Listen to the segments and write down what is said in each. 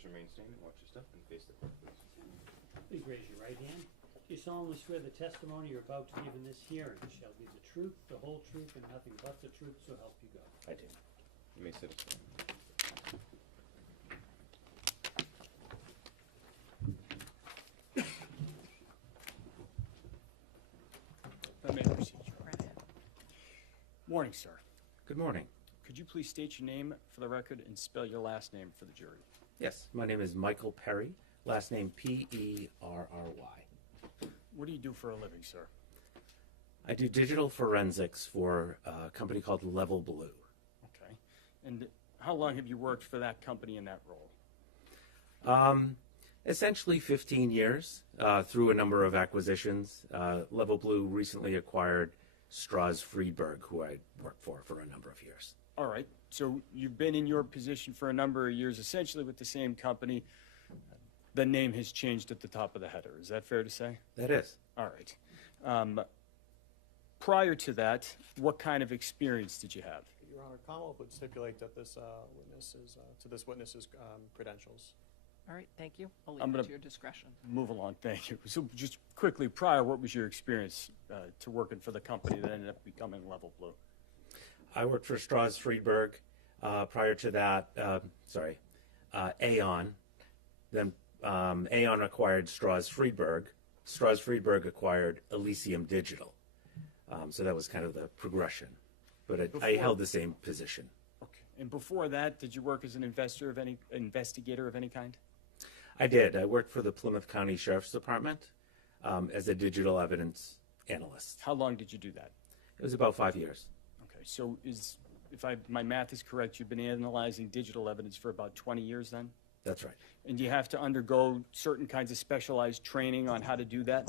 Just remain standing, watch your step, and face the court, please. Please raise your right hand. Do you solemnly swear the testimony you're about to give in this hearing shall be the truth, the whole truth, and nothing but the truth, so help you God? I do. You may sit aside. May I proceed? Morning, sir. Good morning. Could you please state your name for the record and spell your last name for the jury? Yes, my name is Michael Perry, last name Perry. What do you do for a living, sir? I do digital forensics for a company called Level Blue. Okay. And how long have you worked for that company in that role? Essentially 15 years through a number of acquisitions. Level Blue recently acquired Strauss Friedberg, who I worked for a number of years. All right. So you've been in your position for a number of years, essentially with the same company. The name has changed at the top of the header. Is that fair to say? That is. All right. Prior to that, what kind of experience did you have? Your Honor, Commonwealth would stipulate that this witness's credentials. All right, thank you. I'll I'm leave gonna- it to your discretion. Move along, thank you. So just quickly, prior, what was your experience to working for the company that ended up becoming Level Blue? I worked for Strauss Friedberg. Prior to that, Aon. Then Aon acquired Strauss Friedberg. Strauss Friedberg acquired Elysium Digital. So that was kind of the progression. But I held the same position. Okay. And before that, did you work as an investigator of any kind? I did. I worked for the Plymouth County Sheriff's Department as a digital evidence analyst. How long did you do that? It was about 5 years. Okay, so my math is correct, you've been analyzing digital evidence for about 20 years then? That's right. And do you have to undergo certain kinds of specialized training on how to do that?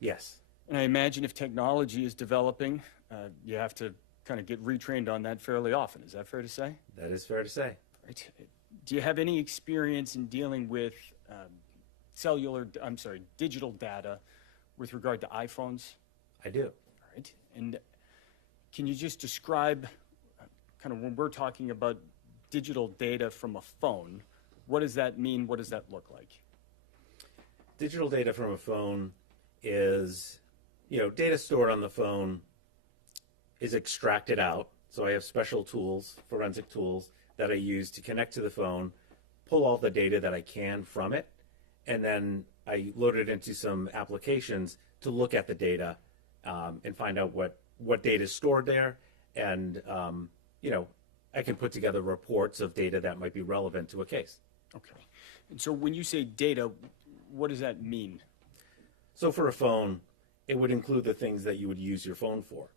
Yes. And I imagine if technology is developing, you have to kind of get retrained on that fairly often. Is that fair to say? That is fair to say. Right. Do you have any experience in dealing with digital data with regard to iPhones? I do. All right. And can you just describe kind of when we're talking about digital data from a phone, what does that mean? What does that look like? Digital data from a phone is, data stored on the phone is extracted out. So I have special tools, forensic tools, that I use to connect to the phone, pull all the data that I can from it, and then I load it into some applications to look at the data and find out what data is stored there. And, I can put together reports of data that might be relevant to a case. Okay. And so when you say data, what does that mean? So for a phone, it would include the things that you would use your phone for.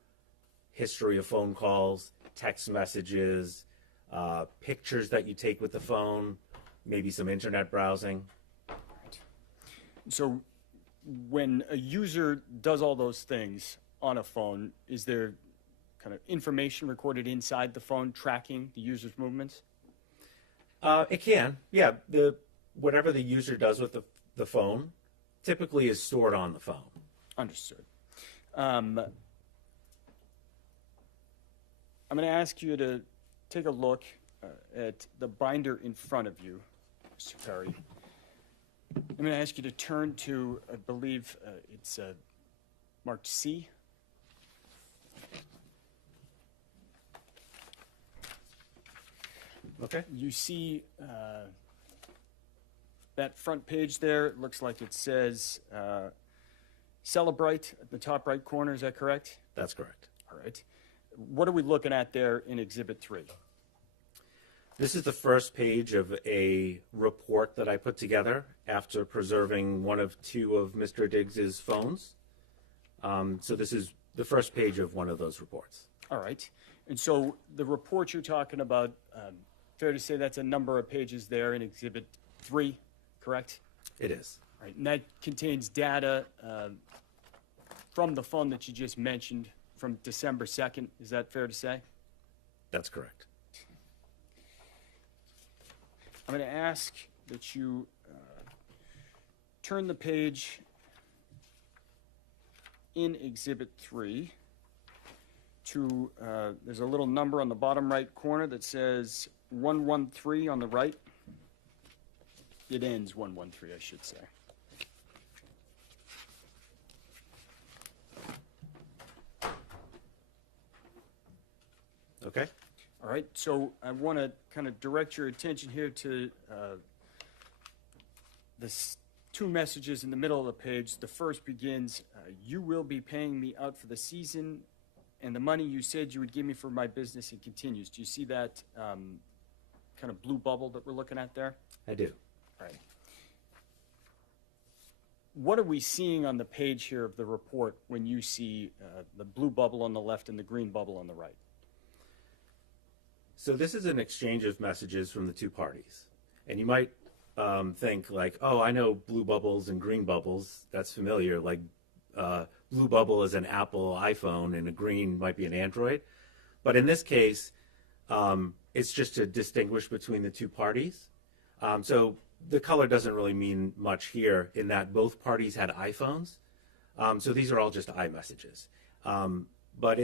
History of phone calls, text messages, pictures that you take with the phone, maybe some internet browsing. Right. So when a user does all those things on a phone, is there kind of information recorded inside the phone tracking the user's movements? It can, yeah. Whatever the user does with the phone typically is stored on the phone. Understood. I'm going to ask you to take a look at the binder in front of you, Mr. Perry. I'm going to ask you to turn to, I believe it's marked C. Okay. You see that front page there, it looks like it says Celebrate at the top right corner, is that correct? That's correct. All right. What are we looking at there in Exhibit 3? This is the first page of a report that I put together after preserving one of two of Mr. Diggs's phones. So this is the first page of one of those reports. All right. And so the report you're talking about, fair to say that's a number of pages there in Exhibit 3, correct? It is. All right. And that contains data from the phone that you just mentioned from December 2nd. Is that fair to say? That's correct. I'm going to ask that you turn the page in Exhibit 3 to, there's a little number on the bottom right corner that says 113 on the right. It ends 113, I should say. Okay. All right, so I want to kind of direct your attention here to the two messages in the middle of the page. The first begins, you will be paying me out for the season and the money you said you would give me for my business, and continues. Do you see that kind of blue bubble that we're looking at there? I do. All right. What are we seeing on the page here of the report when you see the blue bubble on the left and the green bubble on the right? So this is an exchange of messages from the two parties. And you might think like, oh, I know blue bubbles and green bubbles. That's familiar. Like blue bubble is an Apple iPhone and a green might be an Android. But in this case, it's just to distinguish between the two parties. So the color doesn't really mean much here in that both parties had iPhones. So these are all just iMessages. But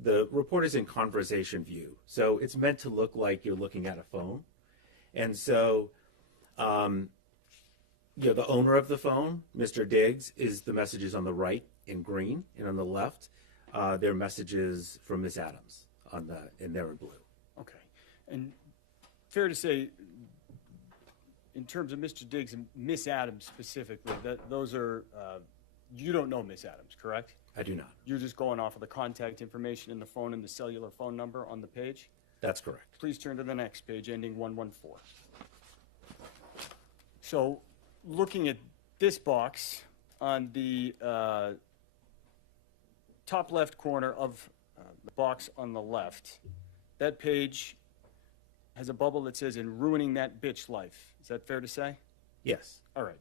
the report is in conversation view. So it's meant to look like you're looking at a phone. And so, the owner of the phone, Mr. Diggs, is the messages on the right in green, and on the left, they're messages from Miss Adams and they're in blue. Okay. And fair to say, in terms of Mr. Diggs and Miss Adams specifically, that those are, you don't know Miss Adams, correct? I do not. You're just going off of the contact information in the phone and the cellular phone number on the page? That's correct. Please turn to the next page, ending 114. So, looking at this box on the top left corner of the box on the left, that page has a bubble that says, "In ruining that bitch life." Is that fair to say? Yes. All right.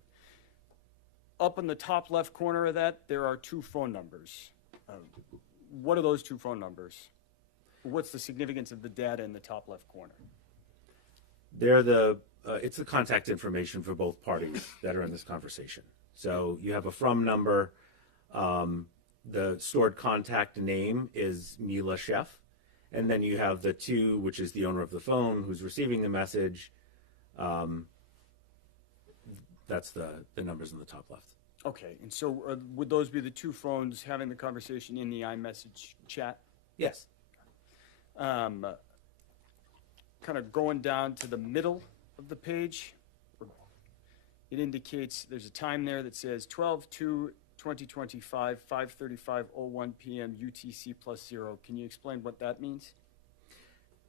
Up in the top left corner of that, there are two phone numbers. What are those two phone numbers? What's the significance of the data in the top left corner? They're it's the contact information for both parties that are in this conversation. So you have a from number. The stored contact name is Mila Chef. And then you have the to, which is the owner of the phone who's receiving the message. That's the numbers in the top left. Okay, and so would those be the two phones having the conversation in the iMessage chat? Yes. Kind of going down to the middle of the page, it indicates there's a time there that says 12/2/2025, 5:35:01 p.m. UTC +0. Can you explain what that means?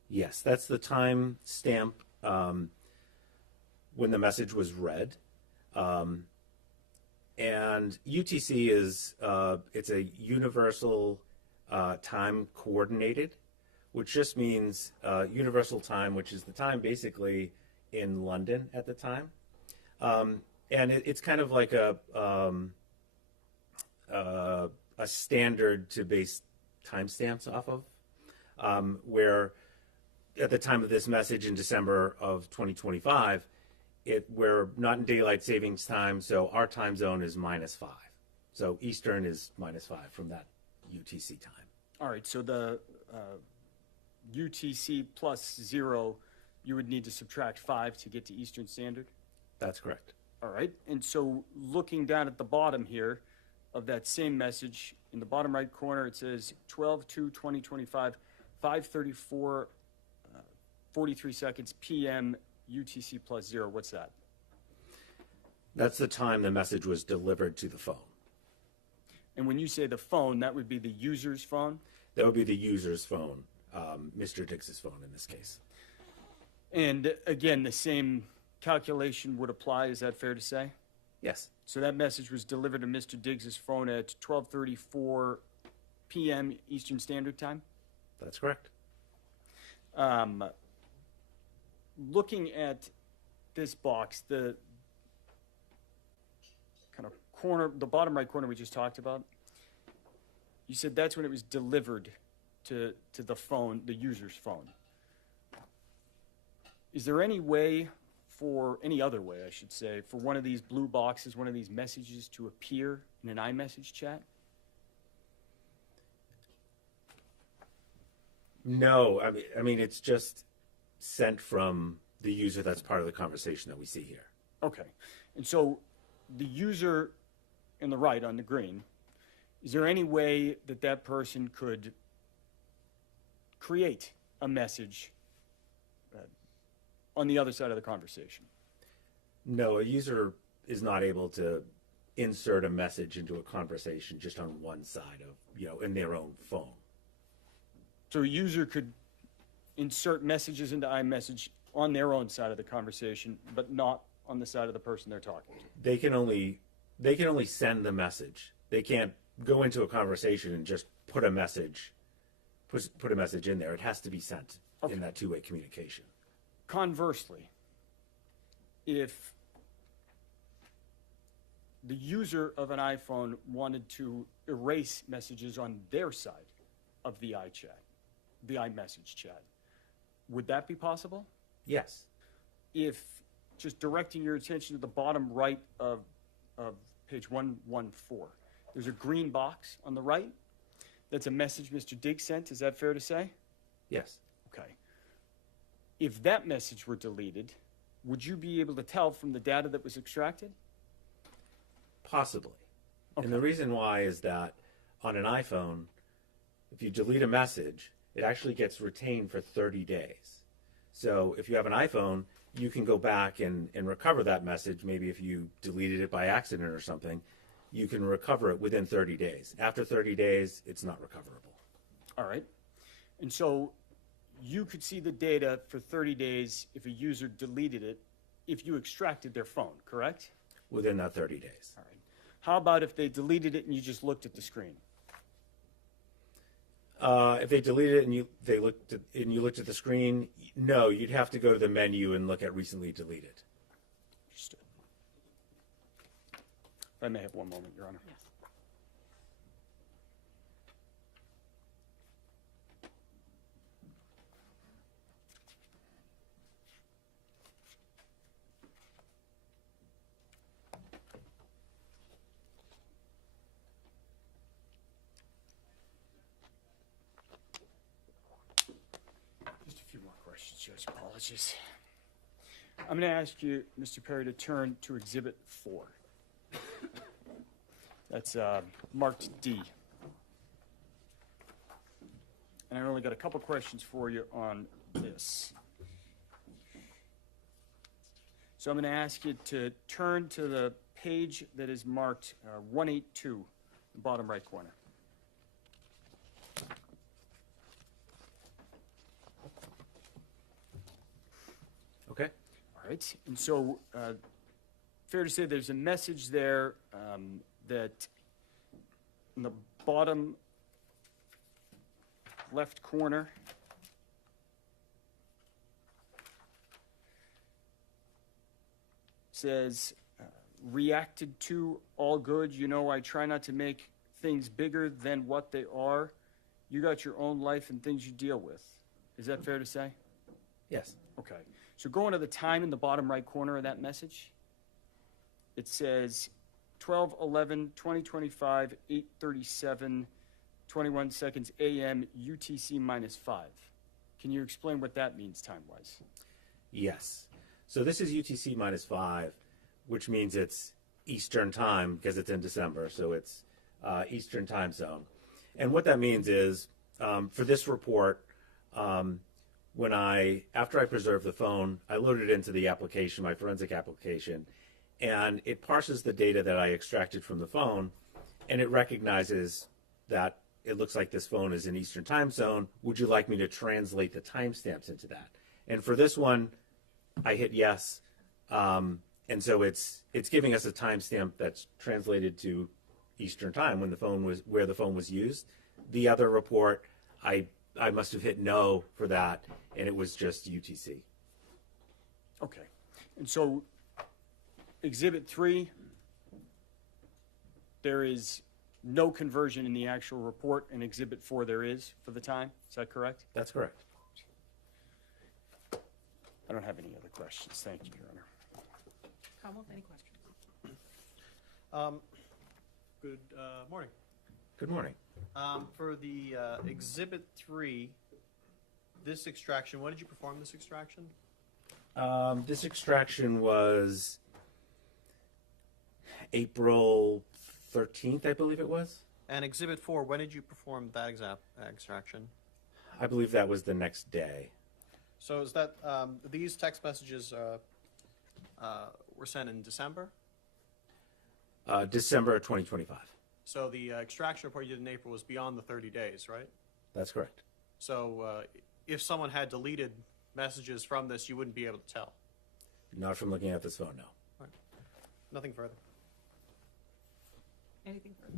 Yes, that's the time stamp when the message was read. And UTC is it's a universal time coordinated, which just means universal time, which is the time basically in London at the time. And it's kind of like a standard to base timestamps off of, where at the time of this message in December of 2025, we're not in daylight savings time, so our time zone is -5. So Eastern is -5 from that UTC time. All right, so the UTC +0, you would need to subtract 5 to get to Eastern Standard? That's correct. All right, and so looking down at the bottom here of that same message, in the bottom right corner, it says 12/2/2025, 5:34, 43 seconds p.m. UTC +0. What's that? That's the time the message was delivered to the phone. And when you say the phone, that would be the user's phone? That would be the user's phone, Mr. Diggs' phone in this case. And again, the same calculation would apply. Is that fair to say? Yes. So that message was delivered to Mr. Diggs' phone at 12:34 p.m. Eastern Standard Time? That's correct. Looking at this box, the kind of corner, the bottom right corner we just talked about, you said that's when it was delivered to the phone, the user's phone. Is there any way any other way, I should say, for one of these blue boxes, one of these messages to appear in an iMessage chat? No, I mean it's just sent from the user that's part of the conversation that we see here. Okay. And so the user in the right on the green, is there any way that that person could create a message on the other side of the conversation? No, a user is not able to insert a message into a conversation just on one side of, in their own phone. So a user could insert messages into iMessage on their own side of the conversation, but not on the side of the person they're talking to. They can only send the message. They can't go into a conversation and just put a message in there. It has to be sent in that two-way communication. Conversely, if the user of an iPhone wanted to erase messages on their side of the iMessage chat, would that be possible? Yes. If, just directing your attention to the bottom right of page 114, there's a green box on the right. That's a message Mr. Diggs sent. Is that fair to say? Yes. Okay. If that message were deleted, would you be able to tell from the data that was extracted? Possibly. Okay. And the reason why is that on an iPhone, if you delete a message, it actually gets retained for 30 days. So if you have an iPhone, you can go back and recover that message. Maybe if you deleted it by accident or something, you can recover it within 30 days. After 30 days, it's not recoverable. All right. And so you could see the data for 30 days if a user deleted it, if you extracted their phone, correct? Within that 30 days. All right. How about if they deleted it and you just looked at the screen? If they deleted it and you looked at the screen, no, you'd have to go to the menu and look at recently deleted. Understood. If I may have one moment, Your Honor. Yes. Just a few more questions, Judge. Apologies. I'm going to ask you, Mr. Perry, to turn to Exhibit 4. That's marked D. And I only got a couple questions for you on this. So I'm going to ask you to turn to the page that is marked 182, the bottom right corner. Okay. All right. And so, fair to say there's a message there that in the bottom left corner says, reacted to, all good. You know, I try not to make things bigger than what they are. You got your own life and things you deal with. Is that fair to say? Yes. Okay. So going to the time in the bottom right corner of that message, it says 12/11/2025, 8:37, 21 seconds a.m. UTC -5. Can you explain what that means time-wise? Yes. So this is UTC -5, which means it's Eastern time because it's in December, so it's Eastern time zone. And what that means is, for this report, after I preserve the phone, I load it into the application, my forensic application, and it parses the data that I extracted from the phone, and it recognizes that it looks like this phone is in Eastern time zone. Would you like me to translate the timestamps into that? And for this one, I hit yes, and so it's giving us a timestamp that's translated to Eastern time where the phone was used. The other report, I must have hit no for that, and it was just UTC. Okay. And so Exhibit 3, there is no conversion in the actual report, and Exhibit 4 there is for the time. Is that correct? That's correct. I don't have any other questions. Thank you, Your Honor. Commonwealth, any questions? Good morning. Good morning. For the Exhibit 3, this extraction, when did you perform this extraction? This extraction was April 13th, I believe it was. And Exhibit 4, when did you perform that extraction? I believe that was the next day. So is that, these text messages were sent in December? December 2025. So the extraction report you did in April was beyond the 30 days, right? That's correct. So if someone had deleted messages from this, you wouldn't be able to tell? Not from looking at this phone, no. Nothing further. Anything further?